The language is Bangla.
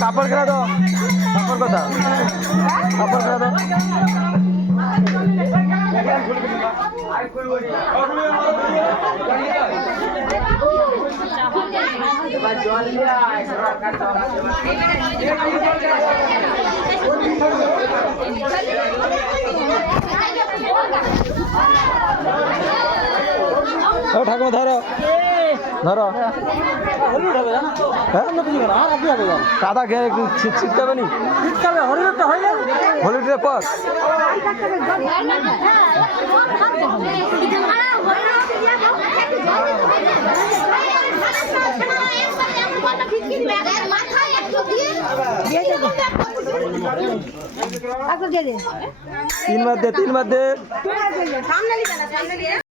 কাপড় খেলা দাও, কাপড় কথা, কাপড় খেলা দাও। ও ঠাকুমা ধরো ধরো, কাদা খেয়ে একটু ছিটতে হবে নি, হলুদের পর তিন মাধ্যে